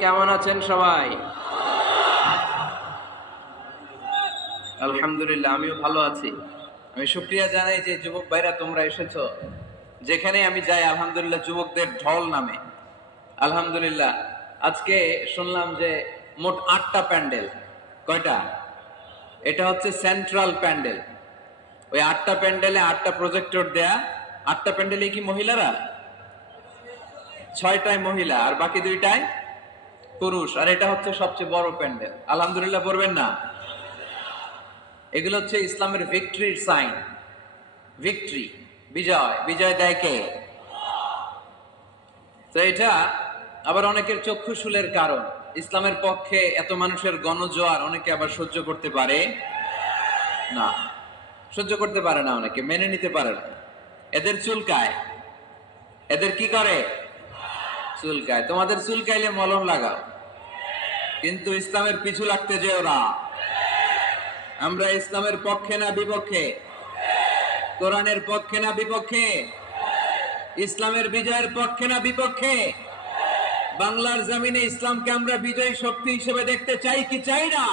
কেমন আছেন সবাই? আলহামদুলিল্লাহ, আমিও ভালো আছি। আমি শুক্রিয়া জানাই যে যুবক ভাইরা তোমরা এসেছ। যেখানে আমি যাই, আলহামদুলিল্লাহ, যুবকদের ঢল নামে। আলহামদুলিল্লাহ, আজকে শুনলাম যে মোট আটটা প্যান্ডেল। কয়টা? এটা হচ্ছে সেন্ট্রাল প্যান্ডেল। ওই আটটা প্যান্ডেলে আটটা প্রজেক্টর দেয়া। আটটা প্যান্ডেলে কি মহিলারা? ছয়টায় মহিলা, আর বাকি দুইটায় পুরুষ আর এটা হচ্ছে সবচেয়ে বড় প্যান্ডেল। আলহামদুলিল্লাহ পড়বেন না। এগুলো হচ্ছে ইসলামের ভিক্টরির সাইন ভিক্টরি বিজয়। বিজয় দেয় কে? তো এটা আবার অনেকের চক্ষুশুলের কারণ। ইসলামের পক্ষে এত মানুষের গণজোয়ার অনেকে আবার সহ্য করতে পারে না। সহ্য করতে পারে না অনেকে, মেনে নিতে পারে না। এদের চুলকায়। এদের কি করে? চুলকায়। তোমাদের চুলকাইলে মলম লাগাও। কিন্তু ইসলামের পিছু লাগতে যে ওরা আমরা ইসলামের পক্ষে না বিপক্ষে? কোরআনের পক্ষে না বিপক্ষে? ইসলামের বিজয়ের পক্ষে না বিপক্ষে? বাংলার জমিনে ইসলামকে আমরা বিজয়ী শক্তি হিসেবে দেখতে চাই কি চাই না?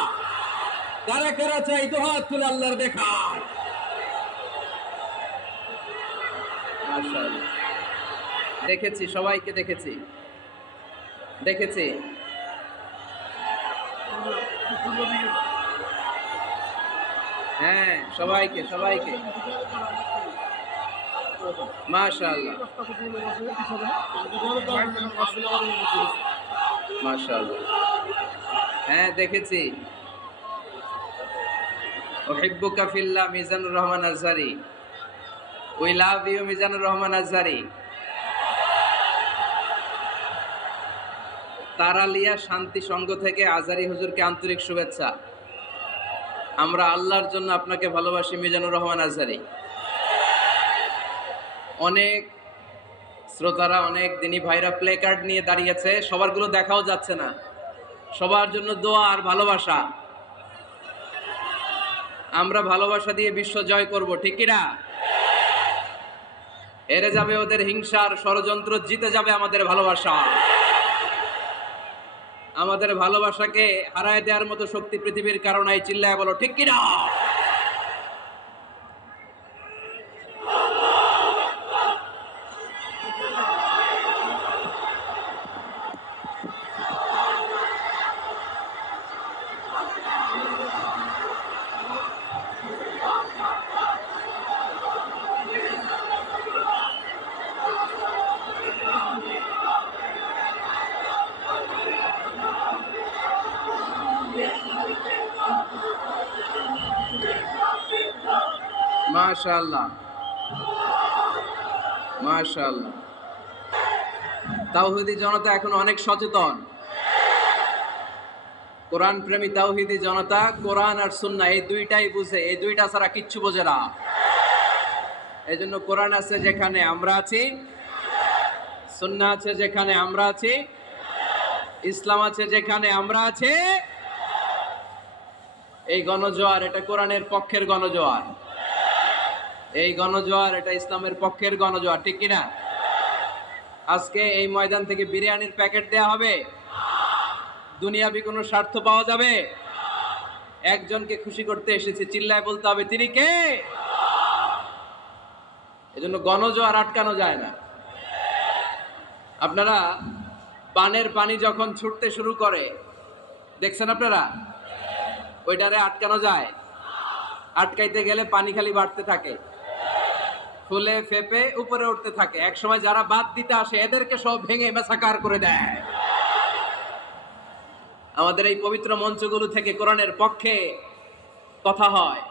কারা কারা চাই? তো হাত তুলে আল্লাহর দেখা। দেখেছি, সবাইকে দেখেছি। দেখেছি। হ্যাঁ সবাইকে সবাইকে। মাশাআল্লাহ। মাশাআল্লাহ। হ্যাঁ দেখেছি। ওহিব্বুকা ফিল্লাহ Mizanur Rahman Azhari. We love you Mizanur Rahman Azhari. Taralia Shanti Sangha থেকে আজারি হুজুরকে আন্তরিক শুভেচ্ছা। আমরা আল্লাহর জন্য আপনাকে ভালোবাসি, মিজানুর রহমান আজারি। অনেক শ্রোতারা, অনেক দিনী ভাইরা প্লে কার্ড নিয়ে দাঁড়িয়েছে, সবারগুলো দেখাও যাচ্ছে না। সবার জন্য দোয়া আর ভালোবাসা। আমরা ভালোবাসা দিয়ে বিশ্ব জয় করব, ঠিক কিনা? হেরে যাবে ওদের হিংসার ষড়যন্ত্র, জিতে যাবে আমাদের ভালোবাসা। আমাদের ভালোবাসাকে হারায় দেওয়ার মতো শক্তি পৃথিবীর কারণ চিল্লায় বলো ঠিক কিনা? মাশাআল্লাহ। মাশাআল্লাহ। তাওহিদি জনতা এখন অনেক সচেতন। কোরআন প্রেমী তাওহিদি জনতা, কোরআন আর সুন্নাহ এই দুইটাই বুঝে, এই দুইটা ছাড়া কিচ্ছু বোঝে না। এই জন্য কোরআন আছে যেখানে আমরা আছি, সুন্নাহ আছে যেখানে আমরা আছি, ইসলাম আছে যেখানে আমরা আছি। এই গণজোয়ার, এটা কোরআনের পক্ষের গণজোয়ার। এই গণজোয়ার এটা ইসলামের পক্ষের গণজোয়ার, ঠিক কিনা? আজকে এই ময়দান থেকে বিরিয়ানির প্যাকেট দেয়া হবে। দুনিয়াবি কোনো স্বার্থ পাওয়া যাবে? একজনকে খুশি করতে এসেছে, চিল্লায় বলতে হবে, তিনি কে? এজন্য গণজোয়ার আটকানো যায় না। আপনারা পানের পানি যখন ছুটতে শুরু করে, দেখছেন আপনারা? ওইটারে আটকানো যায়। আটকাইতে গেলে পানি খালি বাড়তে থাকে। ফুলে ফেপে উপরে উঠতে থাকে। এক সময় যারা বাদ দিতে আসে, এদেরকে সব ভেঙে মেসাকার করে দেয়। আমাদের এই পবিত্র মঞ্চগুলো থেকে কোরআনের পক্ষে কথা হয়।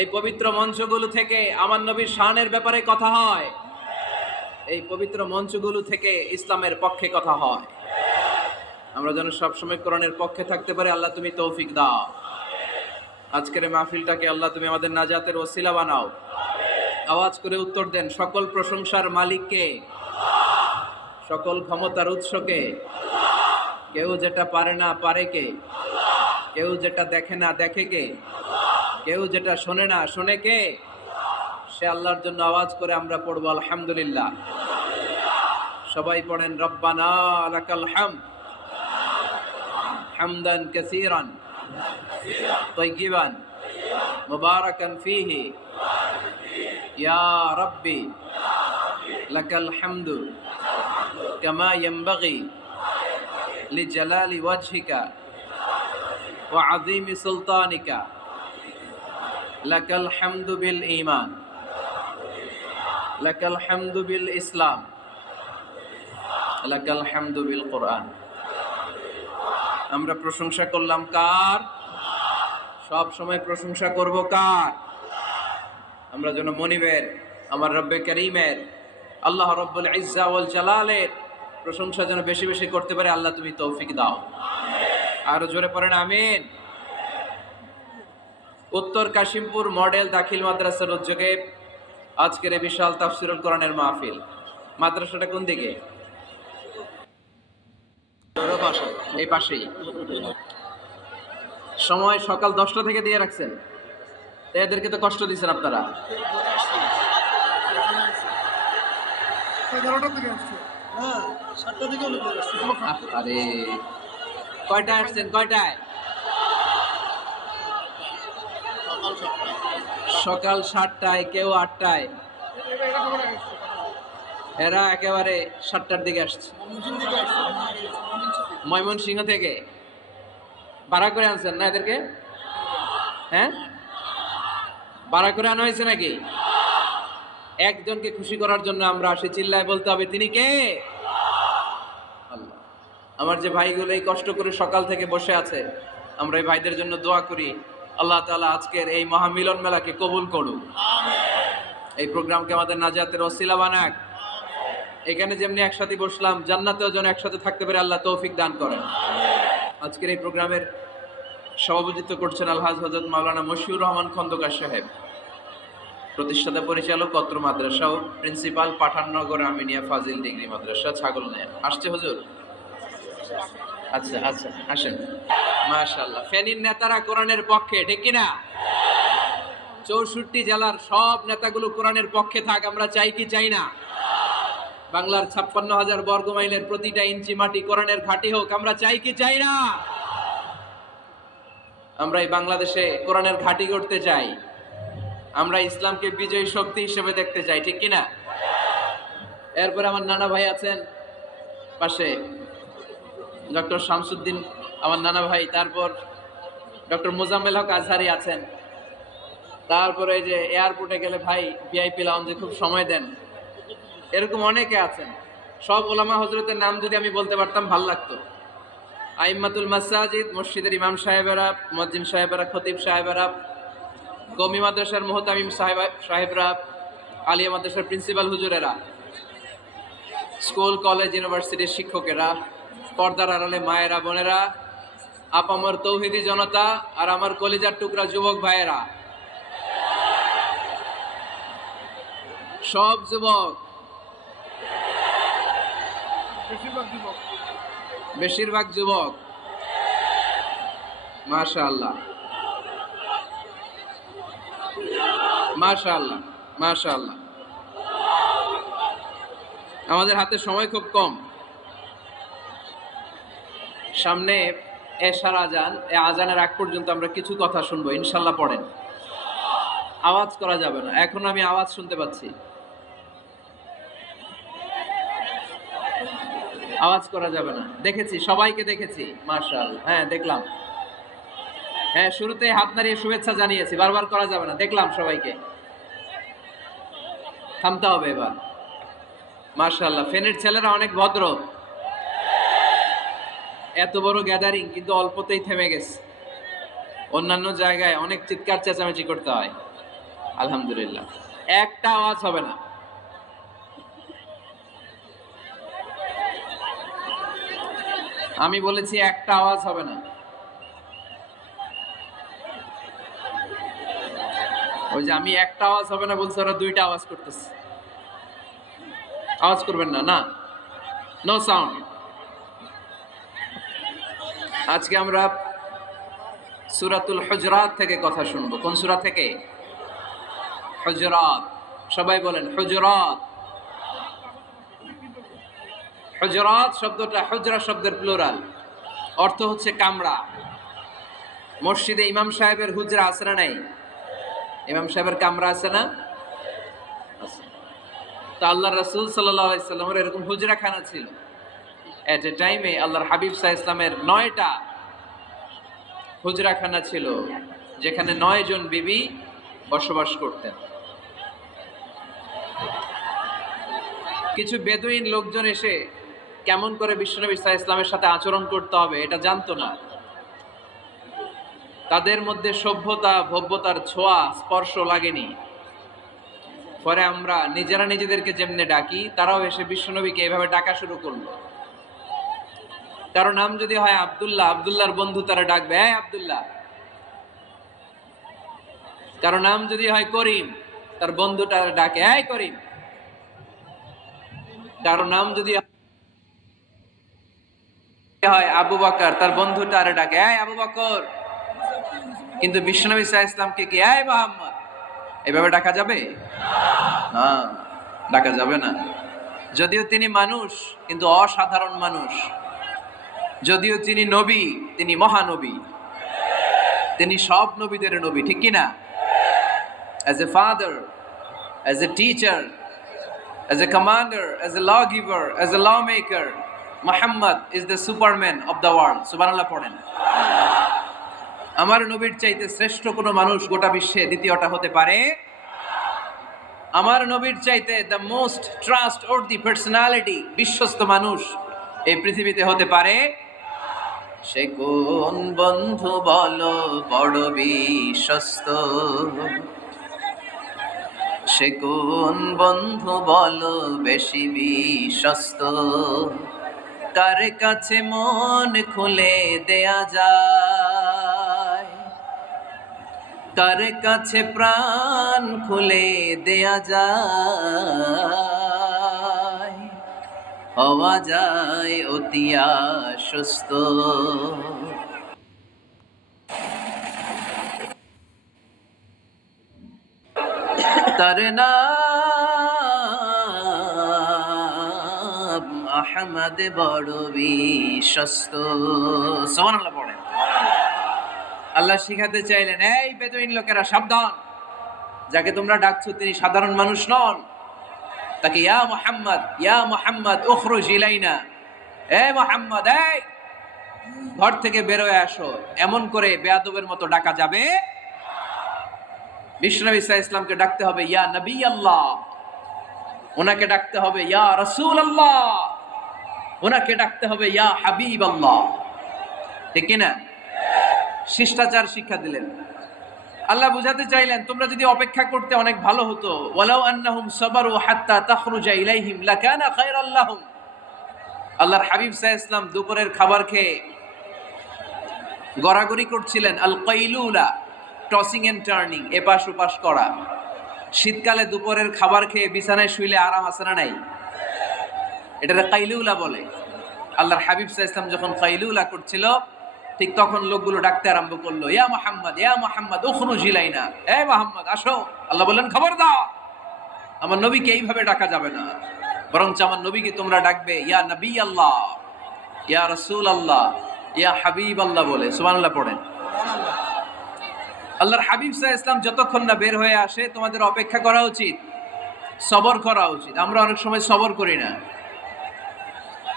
এই পবিত্র মঞ্চগুলো থেকে আমার নবীর শানের ব্যাপারে কথা হয়। এই পবিত্র মঞ্চগুলো থেকে ইসলামের পক্ষে কথা হয়। আমরা যেন সবসময় কোরআনের পক্ষে থাকতে পারি, আল্লাহ তুমি তৌফিক দাও। আজকের মাহফিলটাকে আল্লাহ তুমি আমাদের নাজাতের ওসিলা বানাও। আওয়াজ করে উত্তর দেন সকল প্রশংসার মালিককে সকল ক্ষমতার উৎসকে কেউ যেটা পারে না পারে কে কেউ যেটা দেখে না দেখে কে কেউ যেটা শোনে না শোনে কে সে আল্লাহর জন্য আওয়াজ করে আমরা পড়বো আলহামদুলিল্লাহ সবাই পড়েন রব্বানা লাকাল হাম حمدا كثيرا طيبا مباركا فيه ইয়া বিল বিল ইসলাম বিল আমরা প্রশংসা করলাম কার? সব সময় প্রশংসা করব কার? আমরা যেন মনিবের, আমার রব্বে করিমের, আল্লাহ রব্বুল ইজ্জা ওয়াল জালালের প্রশংসা যেন বেশি বেশি করতে পারে, আল্লাহ তুমি তৌফিক দাও। আরও জোরে পড়েন, আমিন। উত্তর কাশিমপুর মডেল দাখিল মাদ্রাসার উদ্যোগে আজকের এই বিশাল তাফসিরুল কোরআনের মাহফিল। মাদ্রাসাটা কোন দিকে? এই পাশেই। সময় সকাল দশটা থেকে দিয়ে রাখছেন? এদেরকে তো কষ্ট দিচ্ছেন আপনারা। কয়টায় আসছেন, কয়টায়? সকাল সাতটায়, কেউ আটটায়। এরা একেবারে সাতটার দিকে আসছে। ময়মনসিংহ থেকে। ভাড়া করে আনছেন না এদেরকে? হ্যাঁ? ভাড়া করে আনা হয়েছে নাকি? একজনকে খুশি করার জন্য আমরা আসি। চিল্লায় বলতে হবে তিনি কে? আল্লাহ। আমার যে ভাইগুলো এই কষ্ট করে সকাল থেকে বসে আছে আমরা এই ভাইদের জন্য দোয়া করি। আল্লাহ তাআলা আজকের এই মহামিলন মেলাকে কবুল করুক। এই প্রোগ্রামকে আমাদের নাজাতের ওসিলা বানাক। এখানে যেমনি একসাথে বসলাম জান্নাতেও যেন একসাথে থাকতে পারে আল্লাহ তৌফিক দান করেন। আজকের এই প্রোগ্রামের সভাপতিত্ব করছেন আলহাজ হজরত মাওলানা মশিউর রহমান খন্দকার সাহেব। প্রতিষ্ঠাতা পরিচালক, অত্র মাদ্রাসা ও প্রিন্সিপাল, পাঠাননগর আমিনিয়া ফাজিল ডিগ্রি মাদ্রাসা, ছাগল নেয়। আসছে হুজুর? আচ্ছা আচ্ছা আসেন। মাশাআল্লাহ। ফেনীর নেতারা কোরআনের পক্ষে, ঠিক কিনা? চৌষট্টি জেলার সব নেতাগুলো কোরআনের পক্ষে থাক, আমরা চাই কি চাই না? বাংলার ছাপ্পান্ন হাজার বর্গ মাইলের প্রতিটা ইঞ্চি মাটি কোরআনের ঘাটি হোক, আমরা চাই কি চাই না? আমরা এই বাংলাদেশে কোরআনের ঘাটি করতে চাই। আমরা ইসলামকে বিজয়ী শক্তি হিসেবে দেখতে চাই, ঠিক কিনা? এরপর আমার নানা ভাই আছেন পাশে। ডক্টর শামসুদ্দিন, আমার নানা ভাই, তারপর ডক্টর মোজাম্মেল হক আজহারি আছেন। তারপরে যে এয়ারপোর্টে গেলে ভাই ভিআইপি লাউঞ্জে খুব সময় দেন। এরকম অনেকে আছেন। সব ওলামা হজরতের নাম যদি আমি বলতে পারতাম, ভালো লাগতো। আইম্মাতুল মাসাজিদ, মসজিদের ইমাম সাহেবেরা মজ্জিন সাহেবেরা, খতিব সাহেবেরা কমি মাদ্রাসার মোহতামিম সাহেব সাহেবরা আলিয়া মাদ্রাসার প্রিন্সিপাল হুজুরেরা স্কুল কলেজ ইউনিভার্সিটির শিক্ষকেরা পর্দার আড়ালে মায়েরা বোনেরা আপামর তৌহিদি জনতা আর আমার কলিজার টুকরা যুবক ভাইয়েরা। সব যুবক বেশিরভাগ যুবক। বেশিরভাগ যুবক মাশা আল্লাহ মাশা আল্লাহ মাশা আল্লাহ আমাদের হাতে সময় খুব কম। সামনে এশার আজান, এ আজানের আগ পর্যন্ত আমরা কিছু কথা শুনব ইনশাল্লাহ পড়েন। আওয়াজ করা যাবে না, এখন আমি আওয়াজ শুনতে পাচ্ছি। আওয়াজ করা যাবে না, দেখেছি, সবাইকে দেখেছি মার্শাল হ্যাঁ দেখলাম। হ্যাঁ শুরুতে হাত নাড়িয়ে শুভেচ্ছা জানিয়েছি, বারবার করা যাবে না, দেখলাম সবাইকে। থামতে হবে এবার। মার্শাল্লাহ ফেনের ছেলেরা অনেক ভদ্র। এত বড় গ্যাদারিং, কিন্তু অল্পতেই থেমে গেছে। অন্যান্য জায়গায় অনেক চিৎকার, চেঁচামেচি করতে হয়। আলহামদুলিল্লাহ। একটা আওয়াজ হবে না। আমি বলেছি একটা আওয়াজ হবে না। ওই যে আমি একটা আওয়াজ হবে না বলছে ওরা দুইটা আওয়াজ করতেছে। আওয়াজ করবেন না না। নো সাউন্ড আজকে আমরা সুরাতুল হজরাত থেকে কথা শুনব। কোন সুরা থেকে? হজরাত। সবাই বলেন, হজরাত। হজরাত শব্দটা, হজরা শব্দের প্লুরাল অর্থ হচ্ছে কামড়া মসজিদে ইমাম সাহেবের হুজরা না নাই? ইমাম সাহেবের কামরা আছে না। তো আল্লাহ রসুল সাল্লামের এরকম হুজরাখানা ছিল। এট এ টাইমে আল্লাহর হাবিব সাহা ইসলামের নয়টা হুজরাখানা ছিল, যেখানে নয় জন বিবি বসবাস করতেন। কিছু বেদুইন লোকজন এসে কেমন করে বিশ্বনবী ইসলামের সাথে আচরণ করতে হবে এটা জানতো না। তাদের মধ্যে সভ্যতা, ভব্যতার ছোঁয়া, স্পর্শ লাগেনি। পরে আমরা নিজেরা নিজেদেরকে যেমনে ডাকি, তারাও এসে বিশ্বনবীকে এভাবে ডাকা শুরু করল। কারও নাম যদি হয় আব্দুল্লাহ, আব্দুল্লাহর বন্ধু তারা ডাকবে হ্যাঁ আব্দুল্লাহ। কারও নাম যদি হয় করিম, তার বন্ধুটা ডাকে হ্যাঁ করিম। কারও নাম যদি হয় আবু বকর, তার বন্ধুটা আরে ডাকে হ্যাঁ আবু বকর। কিন্তু বিশ্বনবী সাহা ইসলামকে কি আয় মোহাম্মদ এভাবে ডাকা যাবে? না, ডাকা যাবে না। যদিও তিনি মানুষ, কিন্তু অসাধারণ মানুষ। যদিও তিনি নবী, তিনি মহানবী। তিনি সব নবীদের নবী, ঠিক কি না as a father as a teacher as a commander as a law giver as a law maker Mohammad is the superman of the world সুবানাল্লাহ পড়েন। আমার নবীর চাইতে শ্রেষ্ঠ কোনো মানুষ গোটা বিশ্বে দ্বিতীয়টা হতে পারে। আমার নবীর চাইতে the most trust or the personality বিশ্বস্ত মানুষ এই পৃথিবীতে হতে পারে। সে কোন বন্ধু বলো, বড় বিশ্বস্ত? সে কোন বন্ধু বলো, বেশি বিশ্বস্ত? কার কাছে মন খুলে দেয়া যায়? কার কাছে প্রাণ খুলে দেয়া যায়। হওয়া যায় অতি সুস্থ তার নাম আহমদ বড় বিশ্বস্ত। সোমান পড়েন। আল্লাহ শিখাতে চাইলেন, এই বেদুইন লোকেরা, সাবধান। যাকে তোমরা ডাকছো তিনি সাধারণ মানুষ নন। তাকে, ইয়া মোহাম্মদ ইয়া মোহাম্মদ, উখরুজ ইলাইনা। এ মোহাম্মদ, এই, ঘর থেকে বেরোয় আসো। এমন করে বেয়াদবের মতো ডাকা যাবে? বিষ্ণু ইসা ইসলামকে ডাকতে হবে, ইয়া নবী আল্লাহ ওনাকে ডাকতে হবে, ইয়া রসুল আল্লাহ ওনাকে ডাকতে হবে, ইয়া হাবিব আল্লাহ ঠিক কিনা? শিষ্টাচার শিক্ষা দিলেন। আল্লাহ বুঝাতে চাইলেন, তোমরা যদি অপেক্ষা করতে অনেক ভালো হতো, ওয়ালাউ আন্নাহুম সাবারু হাত্তা তাখরুজা ইলাইহিম লাকানা খায়রাল্লাহুম আল্লাহর হাবিব সাহেব ইসলাম দুপুরের খাবার খেয়ে গড়াগড়ি করছিলেন, আল কৈলুলা, টসিং এন্ড টার্নিং, এপাশ ওপাশ করা। শীতকালে দুপুরের খাবার খেয়ে বিছানায় শুইলে আরাম আছে না নাই? এটাকে কাইলুলা বলে। আল্লাহর হাবিব সাহেব ইসলাম যখন কাইলুলা করছিল ঠিক তখন লোকগুলো ডাকতে আরম্ভ করল, ইয়া মোহাম্মদ ইয়া মোহাম্মদ জিলাই না এ মোহাম্মদ, আসো। আল্লাহ বললেন, খবর দাও। আমার নবীকে এইভাবে ডাকা যাবে না। বরঞ্চ আমার নবীকে তোমরা ডাকবে, ইয়া নবী আল্লাহ ইয়া রসুল আল্লাহ ইয়া হাবিব আল্লাহ বলে। সুবহানাল্লাহ পড়েন। আল্লাহর হাবিব সাহ ইসলাম যতক্ষণ না বের হয়ে আসে, তোমাদের অপেক্ষা করা উচিত। সবর করা উচিত। আমরা অনেক সময় সবর করি না।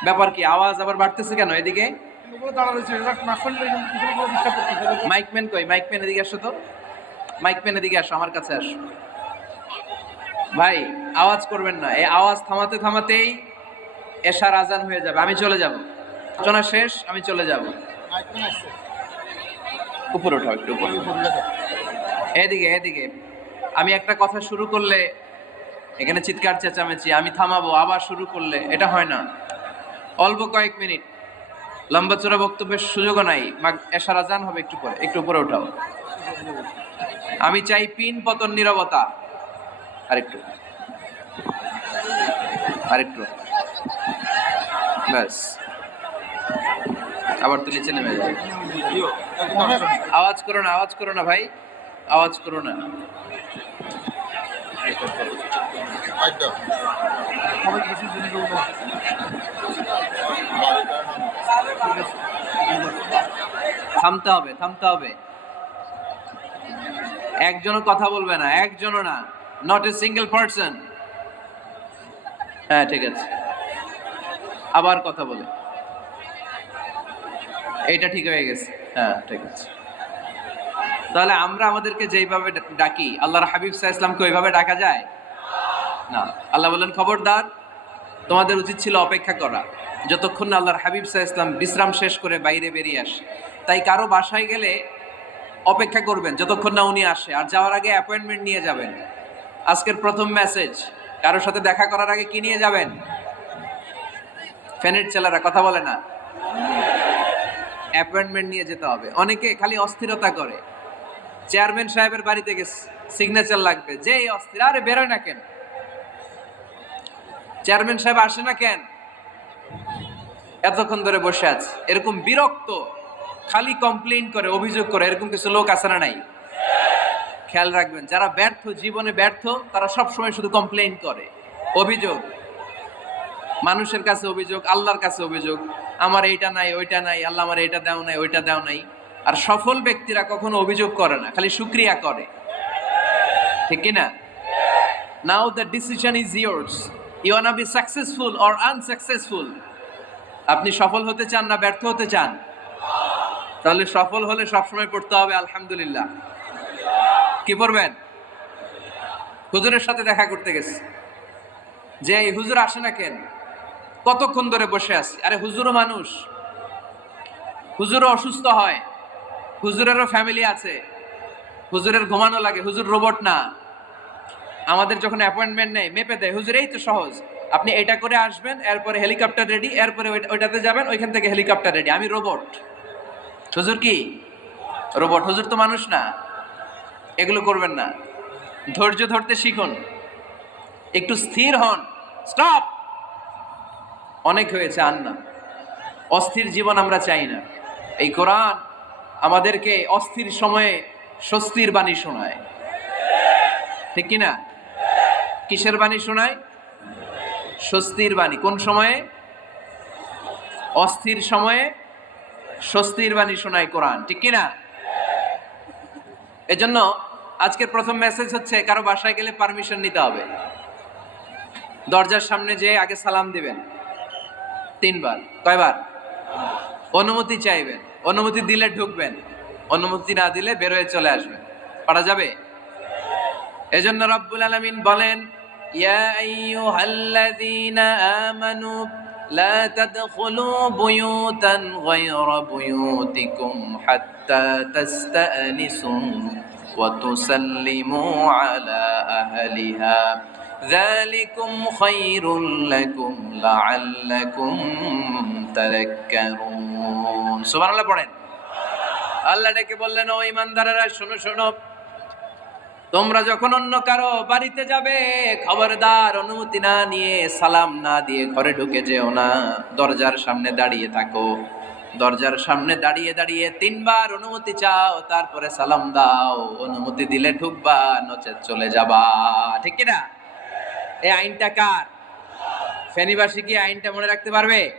ব্যাপার কি, আওয়াজ আবার বাড়তেছে কেন এদিকে? মাইকম্যান কই? মাইকম্যান এদিকে আসো তো। মাইকম্যান এদিকে আসো আমার কাছে আসো। ভাই আওয়াজ করবেন না। এই আওয়াজ থামাতে থামাতেই এশার আজান হয়ে যাবে। আমি চলে যাব। আলোচনা শেষ আমি চলে যাব। উপরে উঠাও একটু উপরে। এদিকে এদিকে। আমি একটা কথা শুরু করলে এখানে চিৎকার চেঁচামেচি আমি থামাবো আবার শুরু করলে এটা হয় না। অল্প কয়েক মিনিট। লম্বা চূড়া বক্তব্যের সুযোগও নাই। এশার আজান হবে একটু পরে, একটু উপরে ওঠাও। আমি চাই পিন পতন নীরবতা। আরেকটু। আরেকটু। ব্যাস। আবার তো নিচে নেমে যাবে। আওয়াজ করো না, আওয়াজ করো না ভাই। আওয়াজ করো না। জিনিস থামতে হবে থামতে হবে। একজনও কথা বলবে না, একজনও না। নট এ সিঙ্গেল পার্সন হ্যাঁ ঠিক আছে। আবার কথা বলে। এইটা ঠিক হয়ে গেছে। হ্যাঁ ঠিক আছে। তাহলে আমরা আমাদেরকে যেইভাবে ডাকি, আল্লাহর হাবিব সাহা ইসলামকে ওইভাবে ডাকা যায়? না। আল্লাহ বললেন, খবরদার, তোমাদের উচিত ছিল অপেক্ষা করা। যতক্ষণ আল্লাহর হাবিব সাহা ইসলাম বিশ্রাম শেষ করে বাইরে বেরিয়ে আসে, তাই কারও বাসায় গেলে অপেক্ষা করবেন যতক্ষণ না উনি আসে। আর যাওয়ার আগে অ্যাপয়েন্টমেন্ট নিয়ে যাবেন। আজকের প্রথম মেসেজ কারোর সাথে দেখা করার আগে কি নিয়ে যাবেন? ফ্যানের ছেলেরা কথা বলে না। অ্যাপয়েন্টমেন্ট নিয়ে যেতে হবে। অনেকে খালি অস্থিরতা করে। চেয়ারম্যান সাহেবের বাড়িতে গেছে সিগনেচার লাগবে। যে অস্থির, আরে বেরোয় না কেন? চেয়ারম্যান সাহেব আসে না কেন? এতক্ষণ ধরে বসে আছে। এরকম বিরক্ত, খালি কমপ্লেন করে, অভিযোগ করে, এরকম কিছু লোক আছে না নাই? খেয়াল রাখবেন, যারা ব্যর্থ, জীবনে ব্যর্থ, তারা সব সময় শুধু কমপ্লেন করে। অভিযোগ। মানুষের কাছে অভিযোগ, আল্লাহর কাছে অভিযোগ। আমার এইটা নাই, ওইটা নাই, আল্লাহ আমার এইটা দাও নাই, ওইটা দাও নাই। আর সফল ব্যক্তিরা কখনো অভিযোগ করে না, খালি শুক্রিয়া করে। ঠিক না now the decision is yours you be successful or unsuccessful আপনি সফল হতে চান না ব্যর্থ হতে চান? তাহলে সফল হলে সবসময় পড়তে হবে, আলহামদুলিল্লাহ। কি পড়বেন? হুজুরের সাথে দেখা করতে গেছে। যে এই হুজুর আসে না কেন? কতক্ষণ ধরে বসে আছে? আরে হুজুরও মানুষ। হুজুরও অসুস্থ হয়। হুজুরেরও ফ্যামিলি আছে। হুজুরের ঘুমানো লাগে। হুজুর রোবট না। আমাদের যখন অ্যাপয়েন্টমেন্ট নেই, মেপে দেয়। হুজুর, এই তো সহজ। আপনি এটা করে আসবেন, এরপরে হেলিকপ্টার রেডি এরপরে ওই- ওইটাতে যাবেন, ওইখান থেকে হেলিকপ্টার রেডি আমি রোবট হুজুর কি? রোবট হুজুর তো মানুষ না। এগুলো করবেন না। ধৈর্য ধরতে শিখুন। একটু স্থির হন। স্টপ অনেক হয়েছে, আর না। অস্থির জীবন আমরা চাই না। এই কোরআন আমাদেরকে অস্থির সময়ে স্বস্তির বাণী শোনায়। ঠিক কি না কিসের বাণী শোনায়? স্বস্তির বাণী। কোন সময়ে? অস্থির সময়ে স্বস্তির বাণী শোনায় কোরআন। ঠিক কি না এজন্য আজকের প্রথম মেসেজ হচ্ছে, কারও বাসায় গেলে পারমিশন নিতে হবে। দরজার সামনে যে আগে সালাম দিবেন। তিনবার। কয়বার? অনুমতি চাইবেন। অনুমতি দিলে ঢুকবেন। অনুমতি না দিলে বেরোয় চলে আসবেন। পারা যাবে? এজন্য রব্বুল আলামিন বলেন ইয়া আইয়ুহাল্লাযীনা আমানু লা তাদখুলু বুয়ুতান গায়রা বুয়ুতিকুম হাত্তা তাস্তানিসু ওয়া তুসাল্লিমু আলা আহলিহা ذلكم خير لكم لعلكم تذكرون সুবহানাল্লাহ পড়েন আল্লাহ ডেকে বললেন ও ইমানদারেরা শোনো শোনো তোমরা যখন অন্য কারও বাড়িতে যাবে, খবরদার অনুমতি না নিয়ে সালাম না দিয়ে ঘরে ঢুকে যেও না। দরজার সামনে দাঁড়িয়ে থাকো। দরজার সামনে দাঁড়িয়ে দাঁড়িয়ে তিনবার অনুমতি চাও, তারপরে সালাম দাও। অনুমতি দিলে ঢুকবা, নচেত চলে যাবা। ঠিক কিনা এই আইনটা কার? ফেনীবাসী কি আইনটা মনে রাখতে পারবে?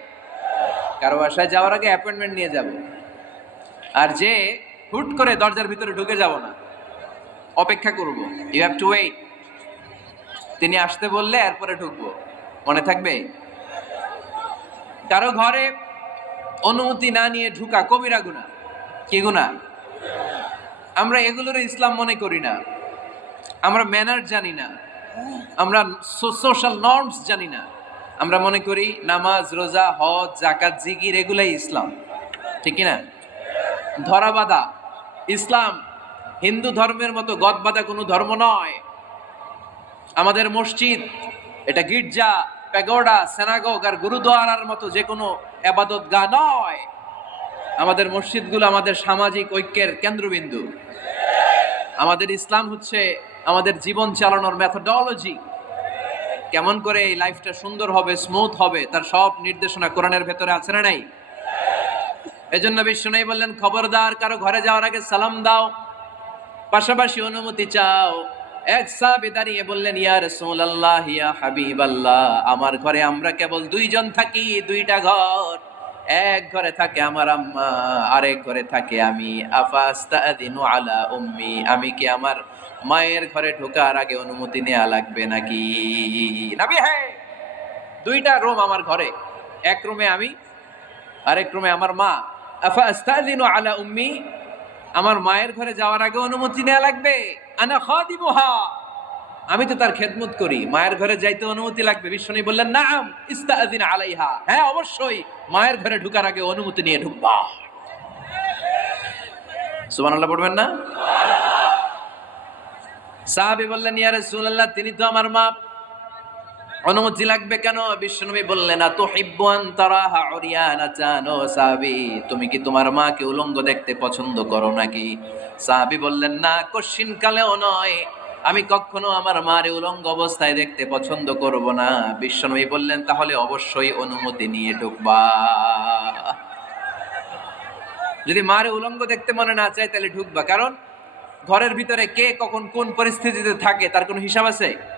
কারও বাসায় যাওয়ার আগে অ্যাপয়েন্টমেন্ট নিয়ে যাব। আর যে হুট করে দরজার ভিতরে ঢুকে যাব না। অপেক্ষা করব। ইউ হ্যাভ টু ওয়েট তিনি আসতে বললে এরপরে ঢুকবো। মনে থাকবে? কারও ঘরে অনুমতি না নিয়ে ঢুকা কবিরা গুণা। কি গুণা? আমরা এগুলোর ইসলাম মনে করি না। আমরা ম্যানার জানি না। আমরা সোশ্যাল নর্মস জানি না। আমরা মনে করি নামাজ, রোজা, হজ জাকাত জিকির এগুলাই ইসলাম। ঠিক না ধরাবাধা। ইসলাম হিন্দু ধর্মের মতো গদবাধা কোনো ধর্ম নয়। আমাদের মসজিদ, এটা গির্জা, প্যাগোডা, সেনাগোগ আর গুরুদুয়ারার মতো যে কোনো আবাদত গা নয়। আমাদের মসজিদগুলো আমাদের সামাজিক ঐক্যের কেন্দ্রবিন্দু। আমাদের ইসলাম হচ্ছে আমাদের জীবন চালানোর মেথোডলজি কেমন করে এই লাইফটা সুন্দর হবে স্মুথ হবে, তার সব নির্দেশনা কোরআনের ভেতরে আছে না নাই? এজন্য বিষ্ণু বললেন, খবরদার, কারও ঘরে যাওয়ার আগে সালাম দাও পাশাপাশি অনুমতি চাও। এক সাহাবী দাঁড়িয়ে বললেন, ইয়া রাসূলুল্লাহ, ইয়া হাবিবাল্লাহ, আমার ঘরে আমরা কেবল দুইজন থাকি, দুইটা ঘর। এক ঘরে থাকে আমার আম্মা, আরেক ঘরে থাকে আমি। আফাস্তাদিনু আলা উম্মি, আমি কি আমার মায়ের ঘরে ঢোকার আগে অনুমতি নেওয়া লাগবে নাকি? নাবি হ্যাঁ দুইটা রুম আমার ঘরে। এক রুমে আমি, আরেক রুমে আমার মা। আফাস্তাদিনু আলা উম্মি আমার মায়ের ঘরে যাওয়ার আগে অনুমতি নেওয়া লাগবে। আনা আমি তো তার খেদমত করি। মায়ের ঘরে যাইতে অনুমতি লাগবে। বিশ্বনী বললেন, নাম ইস্তাদিন আলাইহা। হ্যাঁ অবশ্যই। মায়ের ঘরে ঢুকার আগে অনুমতি নিয়ে ঢুকবা। সুবহানাল্লাহ পড়বেন না? সাহাবী বললেন, ইয়া রাসূলুল্লাহ, তিনি তো আমার মা। অনুমতি লাগবে কেন? বিশ্বনবী বললেন তো হিব্বান তারাহা উরিয়ানা জানো সাহাবী, তুমি কি তোমার মাকে উলঙ্গ দেখতে পছন্দ করো নাকি? সাহাবি বললেন, না কশিন কালেও নয়। আমি কখনো আমার মারে উলঙ্গ অবস্থায় দেখতে পছন্দ করব না। বিশ্বনবী বললেন, তাহলে অবশ্যই অনুমতি নিয়ে ঢুকবা। যদি মারে উলঙ্গ দেখতে মনে না চায়, তাহলে ঢুকবা। কারণ ঘরের ভিতরে কে কখন কোন পরিস্থিতিতে থাকে, তার কোনো হিসাব আছে?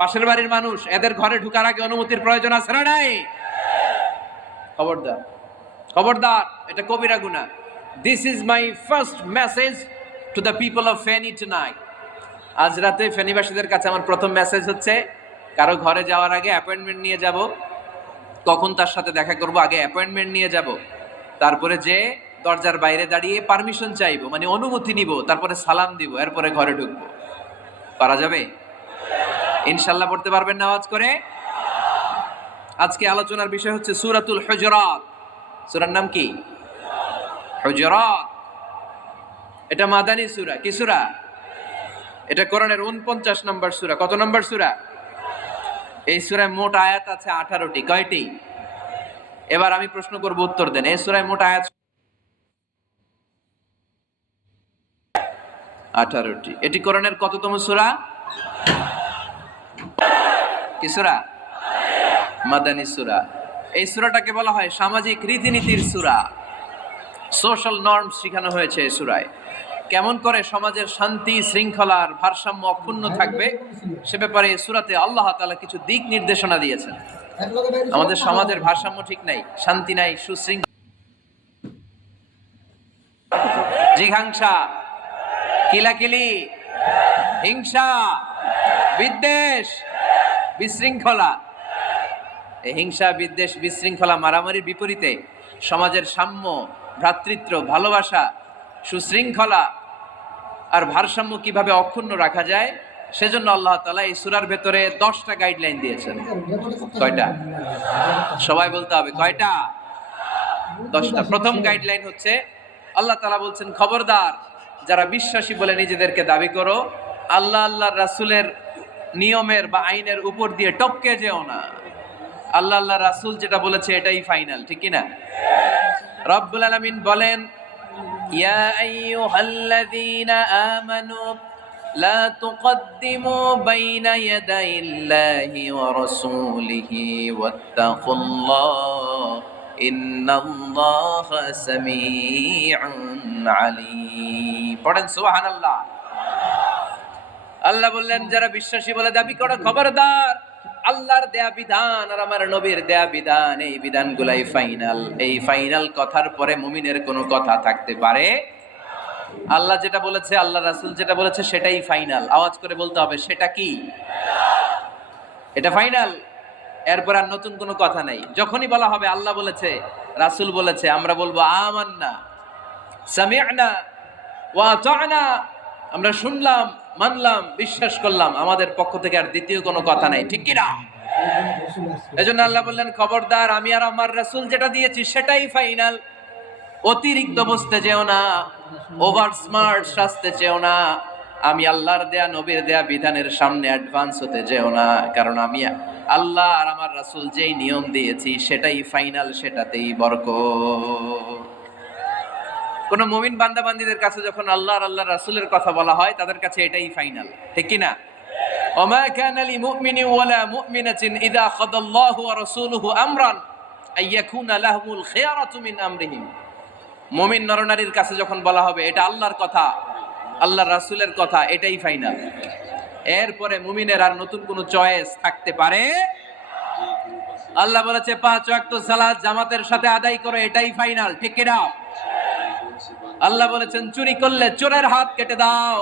পাশের বাড়ির মানুষ, এদের ঘরে ঢুকার আগে অনুমতির প্রয়োজন আছে না নাই? খবরদার খবরদার, এটা কবিরা গুনা this is my first message to the people of Feni tonight আজ রাতে ফেনীবাসীদের কাছে আমার প্রথম মেসেজ হচ্ছে, কারও ঘরে যাওয়ার আগে অ্যাপয়েন্টমেন্ট নিয়ে যাব, কখন তার সাথে দেখা করব, আগে অ্যাপয়েন্টমেন্ট নিয়ে যাব। তারপরে যে দরজার বাইরে দাঁড়িয়ে পারমিশন চাইব মানে অনুমতি নিব, তারপরে সালাম দিব, এরপরে ঘরে ঢুকবো। পারা যাবে? ইনশাল্লাহ পড়তে পারবেন না আওয়াজ করে। আজকে আলোচনার বিষয় হচ্ছে সুরাতুল হুজরাত। সূরার নাম কি? হুজরাত। এটা মাদানী সুরা। কি সুরা? এটা কোরআনের উনপঞ্চাশ নম্বর সুরা। কত নম্বর সুরা? এই সূরায় মোট আয়াত আছে আঠারোটি। কয়টি? এবার আমি প্রশ্ন করব উত্তর দেন। এই সূরায় মোট আয়াত আঠারোটি। এটি কোরআনের কততম সূরা? কি সূরা? মাদানী সূরা। এই সূরাটাকে বলা হয় সামাজিক রীতিনীতির সূরা। সোশ্যাল শেখানো হয়েছে এই সূরায়। কেমন করে সমাজের শান্তি শৃঙ্খলার ভারসাম্য অক্ষুণ্ণ থাকবে, সে ব্যাপারে সূরাতে আল্লাহ তালা কিছু দিক নির্দেশনা দিয়েছেন। আমাদের সমাজের ভারসাম্য ঠিক নাই, শান্তি নাই, সুশৃঙ্খলা জিঘাংসা, কিলাকিলি, হিংসা বিদ্বেষ, বিশৃঙ্খলা। এই হিংসা, বিদ্বেষ, বিশৃঙ্খলা মারামারির বিপরীতে সমাজের সাম্য, ভ্রাতৃত্ব, ভালোবাসা, সুশৃঙ্খলা আর ভারসাম্য কীভাবে অক্ষুণ্ণ রাখা যায়, সেজন্য আল্লাহ তালা এই সুরার ভেতরে দশটা গাইডলাইন দিয়েছেন। কয়টা? সবাই বলতে হবে, কয়টা? দশটা। প্রথম গাইডলাইন হচ্ছে, আল্লাহ তালা বলছেন, খবরদার, যারা বিশ্বাসী বলে নিজেদেরকে দাবি করো, আল্লাহ আল্লাহ রাসুলের নিয়মের বা আইনের উপর দিয়ে টপকে যেও না। আল্লাহ আল্লাহ রাসুল যেটা বলেছে এটাই ফাইনাল, ঠিক কিনা? রব্বুল আলামিন বলেন, ইয়া আইয়ুহাল্লাযীনা আমানু, লা তুকদ্দিমু বাইনা ইয়াদাইল্লাহি ওয়া রাসূলিহি ওয়াত্তাকুল্লাহ, ইন্নাল্লাহা সামিউন আলীম। পড়েন সুবহানাল্লাহ। আল্লাহ বললেন, যারা বিশ্বাসী বলে দাবি করো, খবরদার। আল্লাহর দেয়া বিধান আর আমার নবীর দেয়া বিধান, এই বিধানগুলাই ফাইনাল এই ফাইনাল কথার পরে মুমিনের কোনো কথা থাকতে পারে? আল্লাহ যেটা বলেছে, আল্লাহ রাসূল যেটা বলেছে, সেটাই ফাইনাল আওয়াজ করে বলতে হবে, সেটা কি? এটা ফাইনাল এরপর আর নতুন কোনো কথা নাই। যখনই বলা হবে, আল্লাহ বলেছে, রাসূল বলেছে, আমরা বলব, আমান্না সামি'না ওয়া আমরা শুনলাম মানলাম, বিশ্বাস করলাম, আমাদের পক্ষ থেকে আর দ্বিতীয় কোনো কথা নাই, ঠিক কি না এজন্য আল্লাহ বললেন, খবরদার, আমি আর আমার রাসূল যেটা দিয়েছি সেটাই ফাইনাল। অতিরিক্ত বসতে চেও না, ওভার স্মার্ট সাজতে চেও না, আমি আল্লাহর দেয়া, নবীর দেয়া বিধানের সামনে অ্যাডভান্স হতে যেও না, কারণ আমি আল্লাহ আর আমার রাসূল যেই নিয়ম দিয়েছি সেটাই ফাইনাল, সেটাতেই বরকত। কোন মুমিন বান্দাবান্দিদের কাছে যখন আল্লাহ আর আল্লাহ রাসূলের কথা বলা হয়, তাদের কাছে এটাই ফাইনাল ঠিক কি না ওমা কানা লি মুমিনিন ওয়ালা মুমিনাতিন ইযা খাদাল্লাহু ওয়া রাসূলুহু আমরান আইয়াকুনা লাহুমুল খিয়ারাতু মিন আমরিহিম। মুমিন নরনারীর কাছে যখন বলা হবে, এটা আল্লাহর কথা, আল্লাহর রাসূলের কথা, এটাই ফাইনাল এরপরে মুমিনের আর নতুন কোনো চয়েস থাকতে পারে? আল্লাহ বলেছে, পাঁচ ওয়াক্ত সালাত জামাতের সাথে আদায় করো, এটাই ফাইনাল ঠিক কি না আল্লাহ বলেছেন, চুরি করলে চোরের হাত কেটে দাও।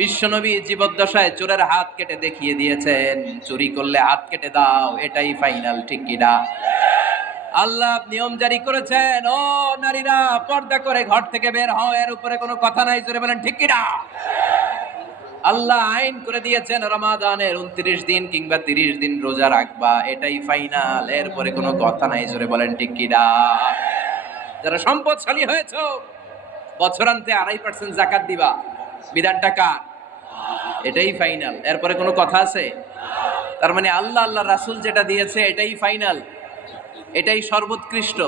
বিশ্বনবী জীবদ্দশায় চোরের হাত কেটে দেখিয়ে দিয়েছেন, চুরি করলে হাত কেটে দাও, এটাই ফাইনাল, ঠিক কিনা আল্লাহ নিয়ম জারি করেছেন, ও নারীরা, পর্দা করে ঘর থেকে বের হও, এর উপরে কোনো কথা নাই। জোরে বলেন, ঠিক কিনা আল্লাহ আইন করে দিয়েছেন, রমাদানের উনত্রিশ দিন কিংবা তিরিশ দিন রোজা রাখবা, এটাই ফাইনাল এরপরে কোনো কথা নাই। জোরে বলেন, ঠিক কিনা যারা সম্পদশালী হয়েছ বছরান্তে আড়াই পার্সেন্ট জাকাত দিবা। বিধানটা কার? এটাই ফাইনাল এরপরে কোনো কথা আছে? তার মানে আল্লাহ আল্লাহ রাসূল যেটা দিয়েছে, এটাই ফাইনাল এটাই সর্বোৎকৃষ্ট।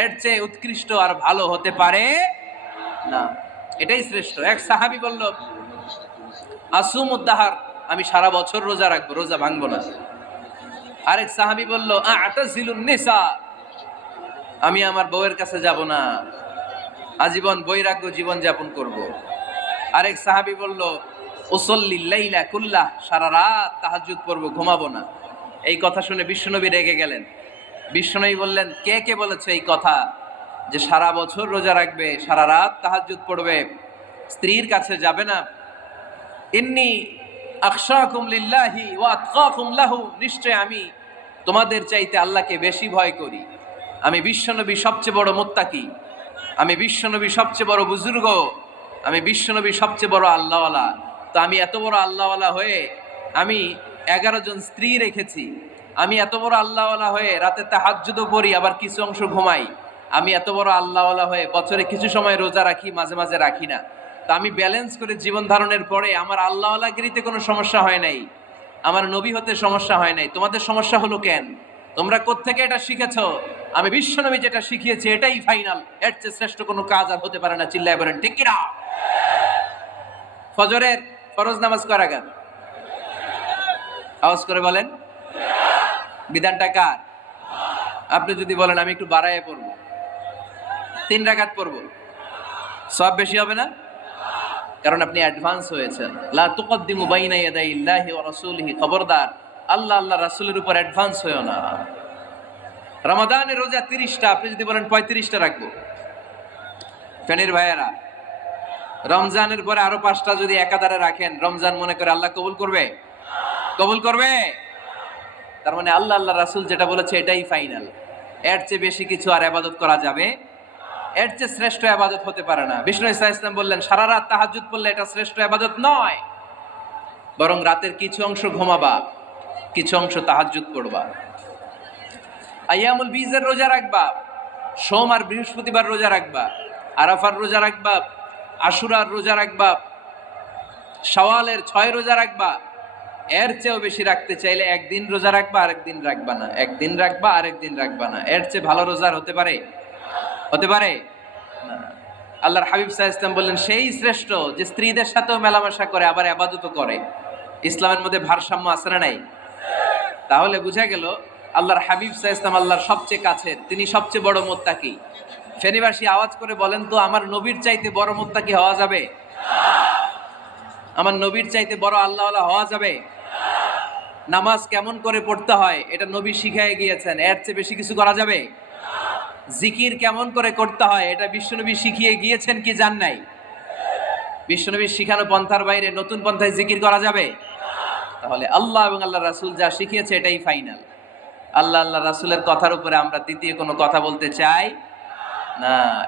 এর চেয়ে উৎকৃষ্ট আর ভালো হতে পারে না। এটাই শ্রেষ্ঠ। এক সাহাবি বলল আসুম উদ্দাহার আমি সারা বছর রোজা রাখব, রোজা ভাঙবো না। আরেক সাহাবী বলল আতাজিলুন নিসা, আমি আমার বউয়ের কাছে যাব না। আজীবন বৈরাগ্য জীবন যাপন করব। আরেক সাহাবী বলল ওসল্লিল্লাইলা কুল্লাহ সারা রাত তাহাজ্জুদ পড়ব, ঘুমাবো না। এই কথা শুনে বিশ্বনবী রেগে গেলেন। বিশ্বনবী বললেন, কে কে বলেছে এই কথা যে সারা বছর রোজা রাখবে, সারা রাত তাহাজ্জুদ পড়বে? স্ত্রীর কাছে যাবে না? ইন্নি আকশাকুম লিল্লাহি ওয়া আতকাকুম লাহু, নিশ্চয় আমি তোমাদের চাইতে আল্লাহকে বেশি ভয় করি। আমি বিশ্বনবী সবচেয়ে বড় মোত্তাকি। আমি বিশ্বনবী সবচেয়ে বড় বুজুর্গ, আমি বিশ্বনবী সবচেয়ে বড় আল্লাহওয়ালা। তো আমি এত বড় আল্লাহওয়ালা হয়ে আমি এগারো জন স্ত্রী রেখেছি। আমি এত বড় আল্লাহওয়ালা হয়ে রাতে তাহাজ্জুদও পড়ি, আবার কিছু অংশ ঘুমাই। আমি এত বড় আল্লাহওয়ালা হয়ে বছরে কিছু সময় রোজা রাখি, মাঝে মাঝে রাখি না। তা আমি ব্যালেন্স করে জীবন ধারণের পরে আমার আল্লাহওয়ালাগিরিতে কোনো সমস্যা হয় নাই। আমার নবী হতে সমস্যা হয় নাই। তোমাদের সমস্যা হলো কেন? তোমরা কোত্থেকে এটা শিখেছো? আমি বিশ্বনবী যেটা শিখিয়েছি, এটাই ফাইনাল এর চেয়ে শ্রেষ্ঠ কোনো কাজ আর হতে পারে না, চিল্লায় বলেন, ঠিক কিনা? ফজরের ফরজ নামাজ কয় রাখাত আওয়াজ করে বলেন। বিধানটা কার? আপনি যদি বলেন, আমি একটু বাড়ায় পড়ব। তিন রাকাত পড়ব। সব বেশি হবে না? কারণ আপনি অ্যাডভান্স হয়েছেন। লা তুকদ্দিমু বাইনা ইয়াদাই ইল্লাহি ওয়া রাসূলিহি। খবরদার। আল্লাহ আল্লাহ, রাসূলের উপর অ্যাডভান্স হয়েও না। রমাদানের রোজা তিরিশটা, আপনি যদি বলেন পঁয়ত্রিশটা রাখব। ফেনের ভাইয়েরা, রমজানের পরে আরও পাঁচটা যদি একাধারে রাখেন, রমজান মনে করে আল্লাহ কবুল করবে? কবুল করবে? তার মানে আল্লাহ আল্লাহ রাসূল যেটা বলেছে এটাই ফাইনাল। এর চেয়ে বেশি কিছু আর আবাদত করা যাবে? এর চেয়ে শ্রেষ্ঠ আবাদত হতে পারে না। বিষ্ণু ইসা ইসলাম বললেন, সারা রাত তাহাজুদ পড়লে এটা শ্রেষ্ঠ আবাদত নয়। বরং রাতের কিছু অংশ ঘুমাবা, কিছু অংশ তাহাজুদ পড়বা। আইয়ামুল বীজের রোজা রাখবা, সোম আর বৃহস্পতিবার রোজা রাখবা, আরাফার রোজা রাখবা, আশুরার রোজা রাখবা সওয়ালের ছয় রোজা রাখবা, এর চেয়েও বেশি রাখতে চাইলে একদিন রোজা রাখবা, আরেকদিন রাখবা না। একদিন রাখবা, আরেকদিন রাখবা না। এর চেয়ে ভালো রোজার হতে পারে? হতে পারে? আল্লাহর হাবিব সাহা ইসলাম বললেন, সেই শ্রেষ্ঠ যে স্ত্রীদের সাথেও মেলামেশা করে, আবার আবাদতও করে। ইসলামের মধ্যে ভারসাম্য না নাই? তাহলে বুঝা গেল আল্লাহর হাবিব সাহা ইসলাম আল্লাহর সবচেয়ে কাছের তিনি সবচেয়ে বড় মোত্তাকি। ফেনীবাসী আওয়াজ করে বলেন তো, আমার নবীর চাইতে বড় মোত্তাকি হওয়া যাবে? আমার নবীর চাইতে বড় আল্লাহ হওয়া যাবে? নামাজ কেমন করে পড়তে হয়, এটা নবী শিখাই গিয়েছেন, এর চেয়ে বেশি কিছু করা যাবে? জিকির কেমন করে করতে হয়, এটা বিশ্বনবী শিখিয়ে গিয়েছেন কি জান নাই? বিশ্বনবীর শিখানো পন্থার বাইরে নতুন পন্থায় জিকির করা যাবে? তাহলে আল্লাহ এবং আল্লাহ রাসুল যা শিখিয়েছে এটাই ফাইনাল। আল্লাহ আল্লাহ রাসুলের কথার উপরে আমরা দ্বিতীয় কোনো কথা বলতে চাই? না।